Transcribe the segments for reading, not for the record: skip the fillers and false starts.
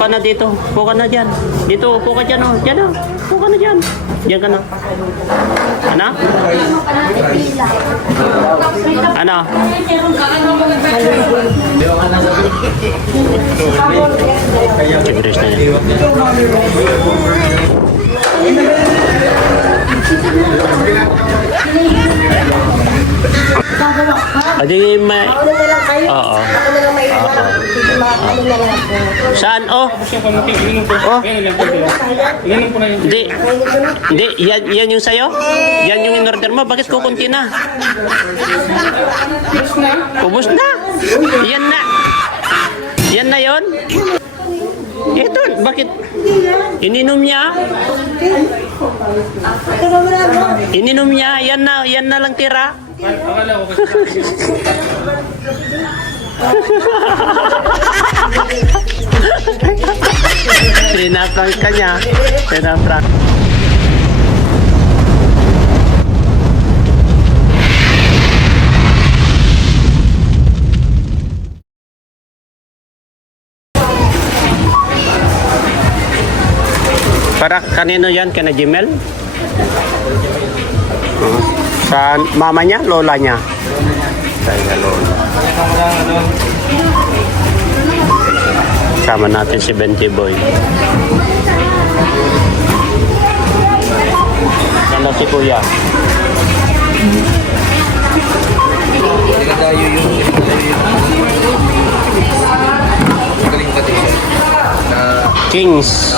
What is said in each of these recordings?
ka na dito. Upo ka na dyan. Dito, upo ka dyan, oh. Dyan, oh. Upo ka na dyan. Diyan ka na. Ano? Ano? Tigres na yan. Adi may... Oo. Saan? Oh? Oh? Hindi. Hindi. Yan yung sayo? Yan yung in-order mo? Bakit kukunti na? Ubus na. Yan na. Yan na yun? Ito, bakit? Ininom niya? Ininom niya? Yan na lang tira? Sinaprank ka niya. Sinaprank. Para kanino yan? Kina Jimel? Sa mama niya? Lola niya? Sa lola. Sama natin si Benti Boy. Ganda si Kuya. Kings.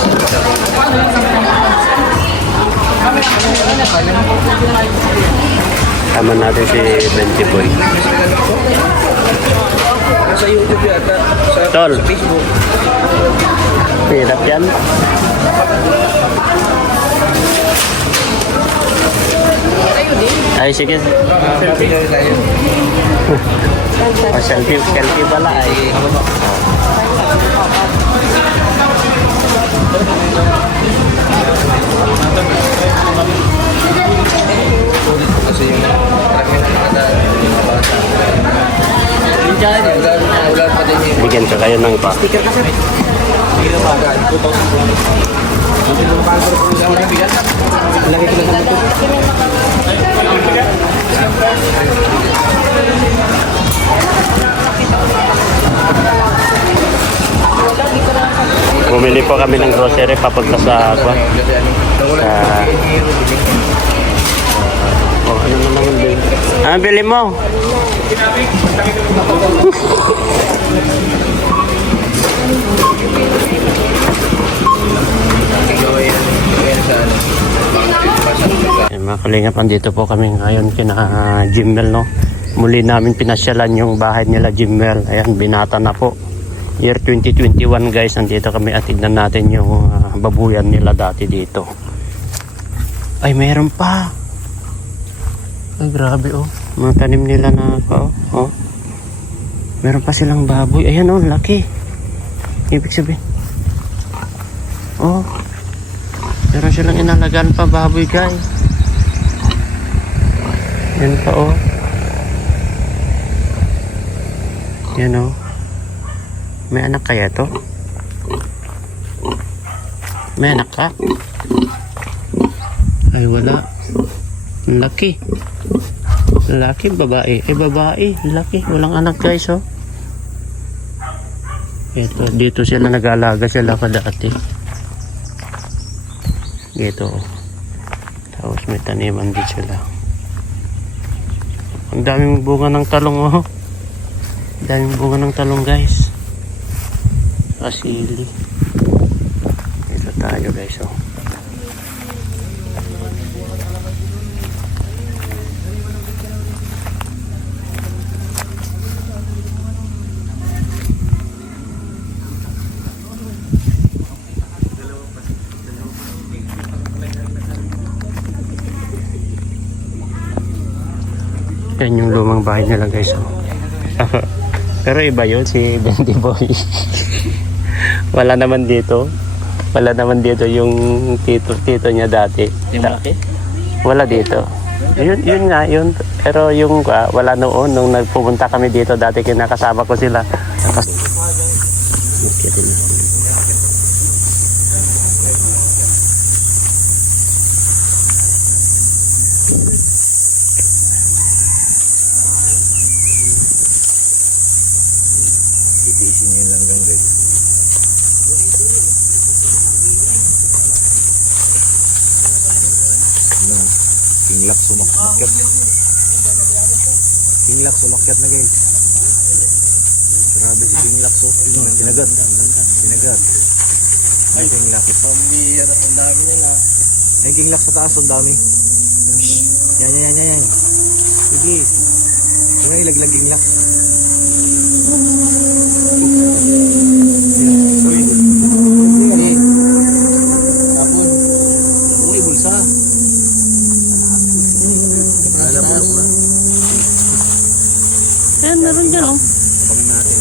Sama natin si Benti Boy. Sa YouTube yata, sa Facebook. Hirap yan. Ay, sige. Selfie pala ay. Kasi yung bigyan ka kayo ng pa. sticker kasi. Hindi na magaan. 2,000. Hindi mo makakabara po yung mga bigat. Lagi ko lang sa Bumili po kami ng grocery papunta sa oh, ano na naman din. Ano bili mo? Mga kalingap, andito po kami ngayon kina Jimmel, no? Muli namin pinasyalan yung bahay nila Jimmel. Ayan, binata na po. Year 2021 guys, andito kami at tignan natin yung babuyan nila dati dito. Ay, meron pa. Ay, grabe oh. Mga tanim nila na oh. Meron pa silang baboy. Ayan oh, laki. Ibig sabihin. Oh. Meron silang inalagaan pa baboy guys. Yan pa oh. Yan oh. May anak kaya to? May anak ka? Ay wala. Laki. Laki, babae. Babae. Laki. Walang anak guys oh. Ito, dito sila nag-aalaga sila pa dati. Dito oh. Tapos may taniman din sila. Ang daming bunga ng talong oh. Ang daming bunga ng talong guys. Asili. Ito tayo guys oh. Yan yung lumang bahay nila guys oh. Pero iba yun si Benti Boy. Wala naman dito. Wala naman dito yung tito niya dati. Wala dito. Yun nga yun. Pero yung wala noon nung nagpupunta kami dito dati, kinakasama ko sila. King Lux sumakyat. King Lux sumakyat na guys. Grabe si King Lux. Kinagat. Kinagat. Ay, King Lux. Ang dami niya na. Ay, King Lux sa taas. Ang dami. Yan. Sige. Sige, ilaglag King Lux. Ayan, meron dyan oh. Pagin natin.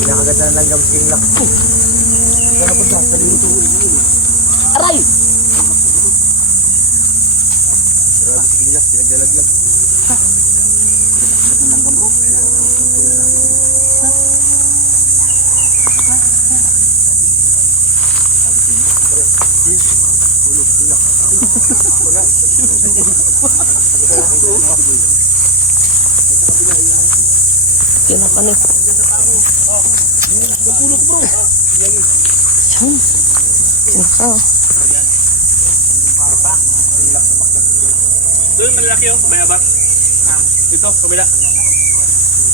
Pinakaganda ng langgam si King Lux. Kanapod lang, sa limuto. Aray! Grabe si King Lux, pinagdalaglag. Pinagdalaglag ng langgam bro. Kinapanik. Napulok bro. Yan. Kinaka. Doon malaki oh, kabaya ba? Ito, kabila.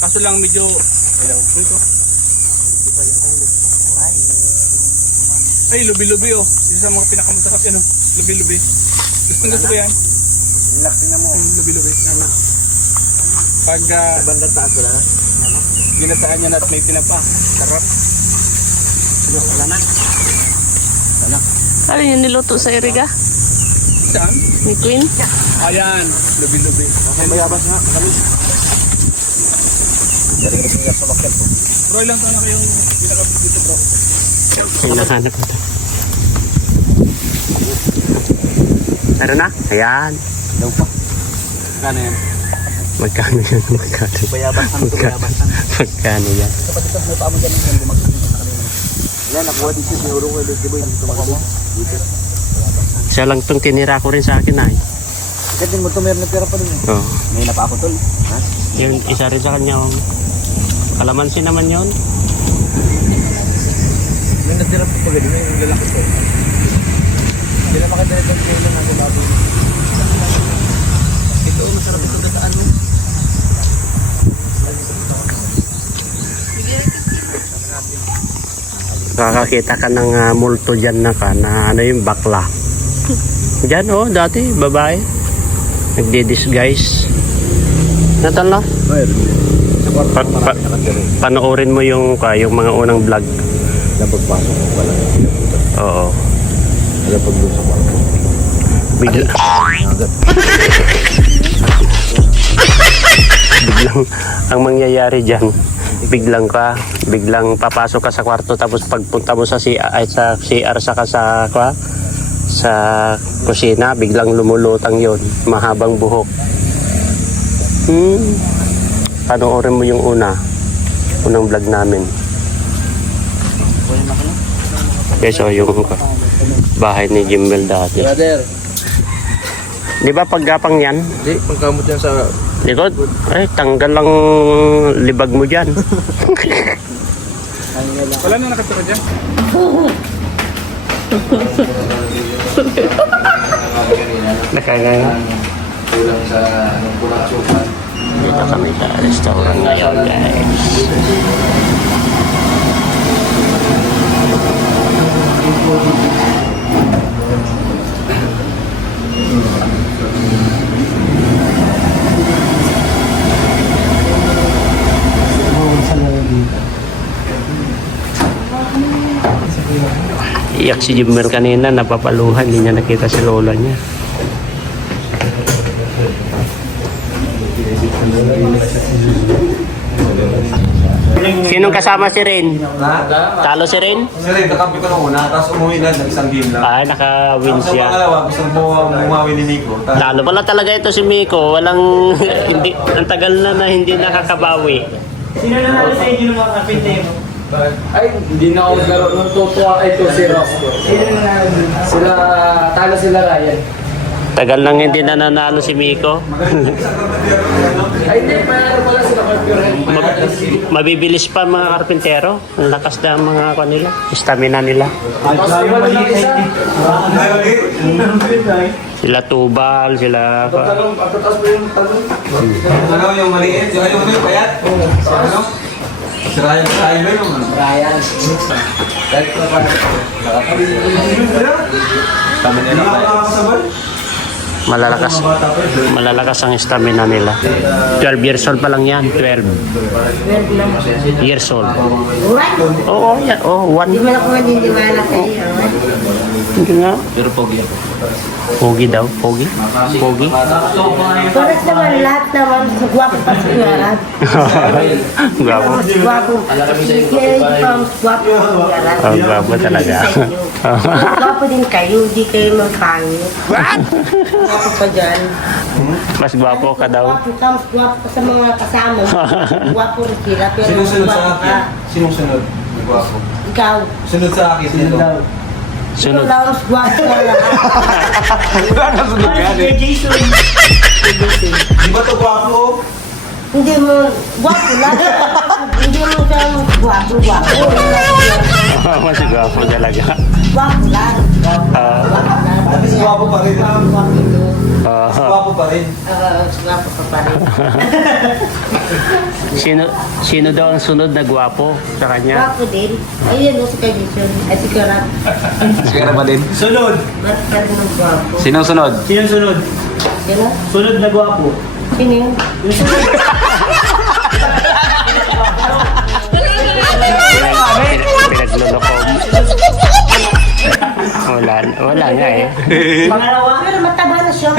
Kaso lang medyo ito. Ay, lubi-lubi oh. Isa sa mga pinakamasarap yan oh. Lubi-lubi. Gusto ko yan. Relax na mo. Lubi-lubi. Pag Bandang taas wala na. ginataan niya na at may tinapa. Sarap. Wala na. Ano yung niluto sa iriga? Saan? Ni Queen? Ayan, lubi-lubi. Bayabas nga. Kami. Galing na King Lux sumakyat po. Bro, ilang taon na kayong pinakabit dito bro? Hinahanap ko ito. Meron na? Ayan. Daw pa. Kano yan? Magkano yan? Magkano? Bayabasan to, bayabasan. Magkano yan? Kapag ito, may paamo dyan yung bumagsak na kanina. Yan, nakuha dito. Siguro ko yung diboy. Dito makabo. Dito. Siya lang itong tinira ko rin sa akin ay. Kasi mo ito, meron na pera pa rin. Oh. May napaputol. Ha? Yung isa rin sa kanya. Oh. Kalamansi naman yun. May natira pa pag ganun yung lalaki ko. Hindi na makadala ng kilo na gulabo. Ito, masarap ito dataan mo. Kakakita ka ng multo dyan na ka na ano yung bakla. Dyan oh, dati babae. Nagdi-disguise. Natan na? Panoorin mo yung mga unang vlog. Napagpasok ko pala. Oo. Napag doon sa kwarto. Bigla. Biglang ang mangyayari dyan. Biglang papasok ka sa kwarto tapos pagpunta mo sa CR saka sa kusina, biglang lumulutang yon, mahabang buhok. Panoorin mo yung unang vlog namin. Okay, so yung bahay ni Jimmel dati. Brother. Di ba paggapang yan? Hindi, pagkamot yan sa... Likod? Ay, tanggal lang libag mo dyan. Wala na nakatira dyan. Nakagaya. Kulang sa... kulang supan. Dito kami sa restaurant ngayon, guys. Iyak si Jimmer kanina, napapaluhan, hindi niya nakita si lola niya. Sinong kasama si Rin? Talo si Rin? Sir, nakampi ko nung una, tapos umuwi na, nag-isang game lang. Ay, naka-win Tapos ang siya. pangalawa, gusto mo bumawi ni Nico. Talo pala talaga ito si Miko. Walang, hindi, ang tagal na hindi nakakabawi. Sino na namin sa inyo ng mga kapitay mo? Ay, hindi na ako naglaro ng tutuwa ay 2-0. Sino na namin? Sila, talo sila Ryan. Tagal nang hindi na nanalo si Miko. Ay, hindi, mayroon pala sila Mabibilis pa mga karpintero. Ang lakas na ang mga kanila. Stamina nila. Sila Tubal, sila... Ano yung maliit? Yung ano yung payat? Ano? Si Ryan ba yung ano? Tama niya lang payat. Malalakas ang stamina nila. 12 years old pa lang yan. 12 years old. Oo, yan. Oo, 1. Hindi mo na kung naniniwala sa iyo. Hindi nga. Pero pogi ako. Pogi daw. Pogi? Pogi? Oras naman lahat naman sa gwapo pa sa kuyaran. Gwapo. Gwapo. Gwapo sa kuyaran. Oh, gwapo talaga. Gwapo din kayo, hindi kayo magpangit. Gwapo pa dyan. Mas gwapo ka daw. Gwapo ka, mas gwapo ka sa mga kasama. Gwapo rin sila, pero Sinong sunod sa gwapo akin? ka. Sinong sunod? Gwapo. Ikaw. Sunod sa akin dito. Sunod. Ikaw lang mas gwapo ka lahat. Sunod ka din. Jason. Di ba ito gwapo? Hindi mo, gwapo lang. Hindi mo siya gwapo. Mas gwapo talaga. Gwapo lang. Mas gwapo pa rin. Mas gwapo pa rin. Gwapo ka pa rin. Sino daw ang sunod na gwapo sa kanya? Gwapo din. Ayun, si Kajison. Ay, si Karat. Sigara pa din. Sunod. Bakit ng gwapo? Sinong sunod? Sino sunod? Sino? Sunod na gwapo. Sino yun? Pinagluloko. Wala nga eh. Pangalawa. Pero mataba na siya.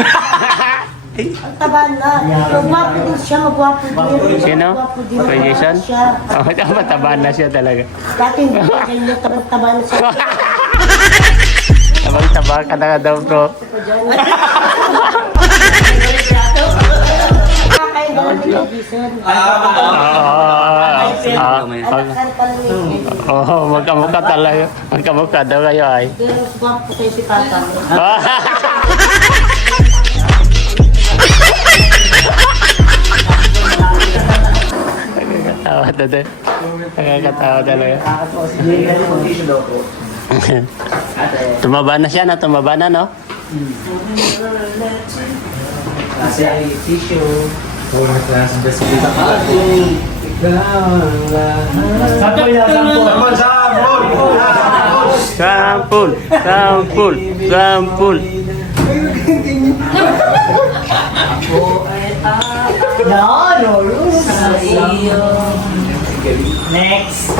Ang taba na. Magwapo din siya, magwapo din. Sino? Magwapo din. Kuya Jason? Siya. Oh, mataba na siya talaga. Dati hindi siya ganyan, taba na siya. Taba ka na daw bro. Kakain ka lang ni Kajison. Alakan pa lang ni Oo, magkamukha talaga. Magkamukha daw kayo ay. Pero mas gwapo kayo si Papa. Nakakatawa talaga. Nakakatawa talaga. Tumaba na siya, tumaba na, no? Kasi ay tissue. Sampul, sampul, sampul. No. Next.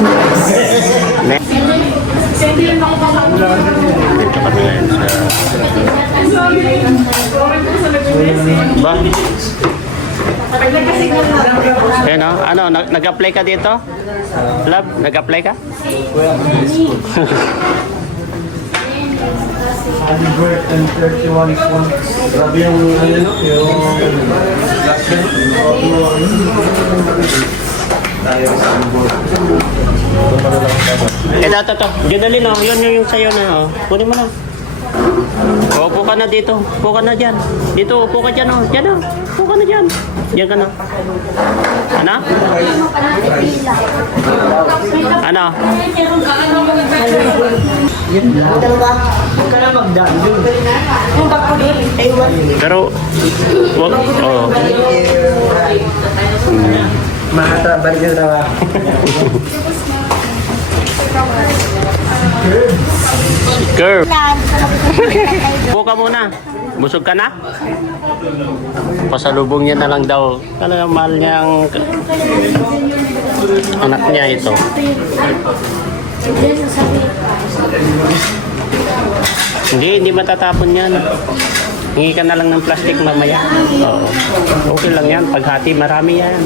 Dito kami ngayon sa... Ba? Ayan o, ano, nag-apply ka dito? Love, nag-apply ka? Albert and 31 points. Grabe yung ano, yung Ito. Junalin o, yun yung sayo na o. Kunin mo na. O, upo ka na dito. Upo ka na dyan. Dito, upo ka dyan o. Dyan o. Upo ka na dyan. Diyan ka na. Ano? Ano? huwag ka na magdaan dun. Yung bako din, Taiwan. Pero, wag, oh. Makatrabar ka na ba? Curve. Upo ka muna. Busog ka na? Pasalubong niya na lang daw. Talagang mahal niya ang anak niya ito. Hindi matatapon yan. Hingi ka na lang ng plastic mamaya. Oo. Okay lang yan. Paghati, marami yan.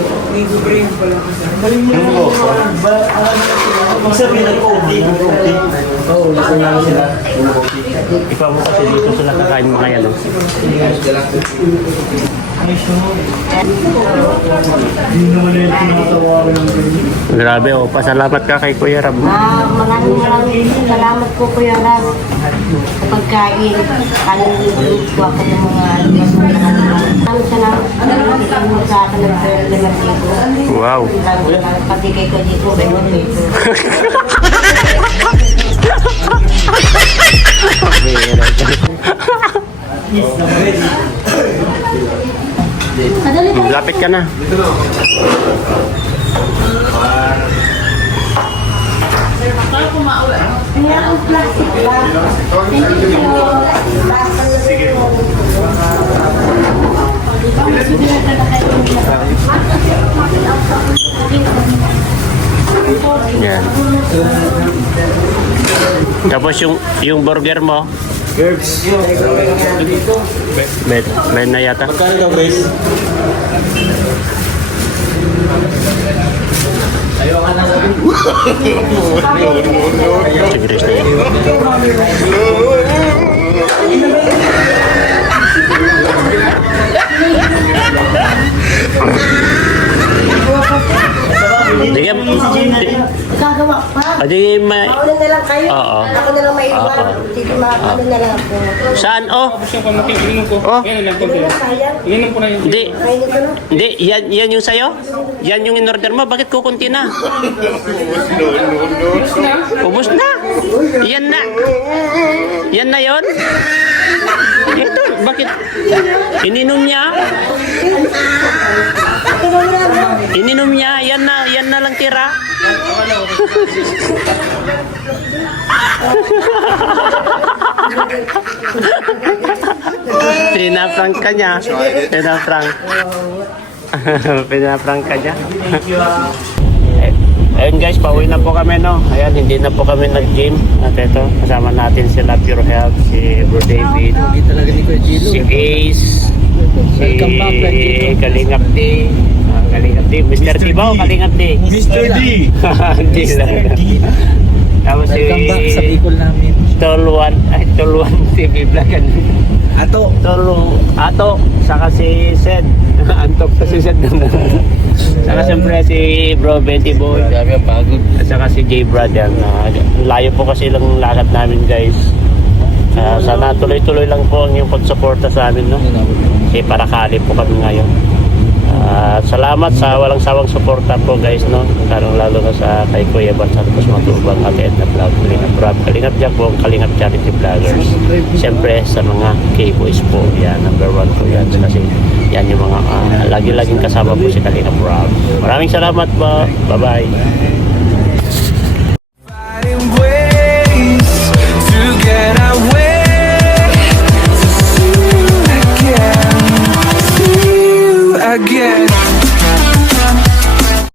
Magsabi ng OT. Oo, gusto namin sila. Ikaw mo kasi dito sila kakain mga yan. Oh. Hindi naman yung tinatawaran ng ganyan. Grabe oh, pasalamat ka kay Kuya Rab. Maraming salamat po Kuya Ram. Sa pagkain, kaliliit po ako ng mga maraming salamat mo sa akin ng perlematibo. Wow. Pati kay ko dito, kay Mito. Lapit ka na. Kaya ang plastic lang. Sige po. Yan. Tapos yung burger mo, Gerbs. may na yata. Magkano daw, guys? Ayoko na sabi. Si Grace na yan. Hindi ka, Gagawa pa. adi ma... Mauna na lang kayo. Oo. Ako na lang maiwan. Oo. Sige, ano na lang ako. Saan? Oh, Gusto ko konti, ininom ko. Oh. Yan lang konti. Hindi na sayang. Ininom ko na yun. hindi. Kainin ko na. Hindi, yan yung sayo? Yan yung in-order mo? Bakit kukunti na? Ubus na. Yan na. Yan na yon. Ito, bakit? Ininom niya? Ininom niya? Yan na lang tira. Pinaprank ka niya. Pinaprank. Pinaprank ka niya. Ayun guys, pauwi na po kami no. Ayan, hindi na po kami nag-gym. At ito, kasama natin sila Pure Health, si Bro David, Hindi talaga ni Kuya Gilo. si Ace, si Welcome back, Kuya Kalingap D, Kalingap D, Mr. D ba o Kalingap D? Mr. D. Hindi lang. Tapos si Welcome back sa Bicol namin. Tol1 TV Vlog. Ato, saka si Sed. Antok pa si Sed. Saka siyempre si Bro Betty Boy. Grabe ang pagod. At saka si J Brad yan. Layo po kasi lang lakad namin guys. Sana tuloy-tuloy lang po ang yung pagsuporta sa amin. No? Kasi para kali po kami ngayon. Salamat sa walang sawang suporta po guys. No? Lalo na sa kay Kuya Ban Santos Matubang, Ate Edna Vlog, Kalingap Rob, Kalingap Jack po, Kalingap Charity Vloggers. Siyempre sa mga K-Boys po. Yan, number 1 po yan. Kasi yan yung mga lagi-laging kasama po si Kalingap Rob. Maraming salamat po. Bye-bye. Finding ways to get away, to see you again, see you again.